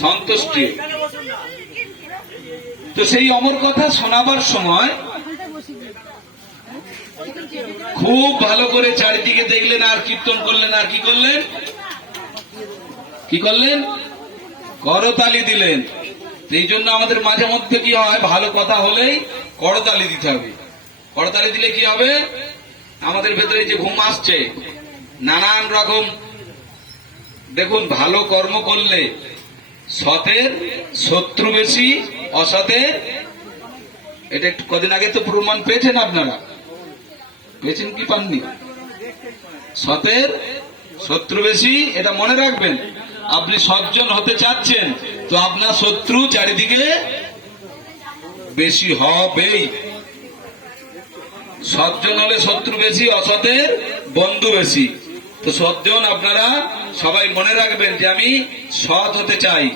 সন্তুষ্টি। তো সেই অমর কথা শোনাবার সময় খুব ভালো করে চারিদিকে দেখলেন, আর কীর্তন করলেন, আর কি করলেন, কি করলেন, করতালি দিলেন। এই জন্য আমাদের মাঝে মধ্যে কি হয়, ভালো কথা হলেই করতালি দিতে হবে। করতালি দিলে কি হবে, আমাদের ভেতরে যে ঘুম আসছে, নানান রকম, দেখুন ভালো কর্ম করলে সতের শত্রু বেশি, অসতের, এটা একটু কদিন আগে তো প্রমাণ পেয়েছেন আপনারা, পেয়েছেন কি পাননি? সতের শত্রু বেশি, এটা মনে রাখবেন। আপনি সজ্জন হতে চাচ্ছেন তো আপনার শত্রু চারিদিকে বেশি হবেই। সজ্জন হলে শত্রু বেশি, অসতের বন্ধু বেশি। তো সজ্জন আপনারা সবাই মনে রাখবেন যে আমি সৎ হতে চাই।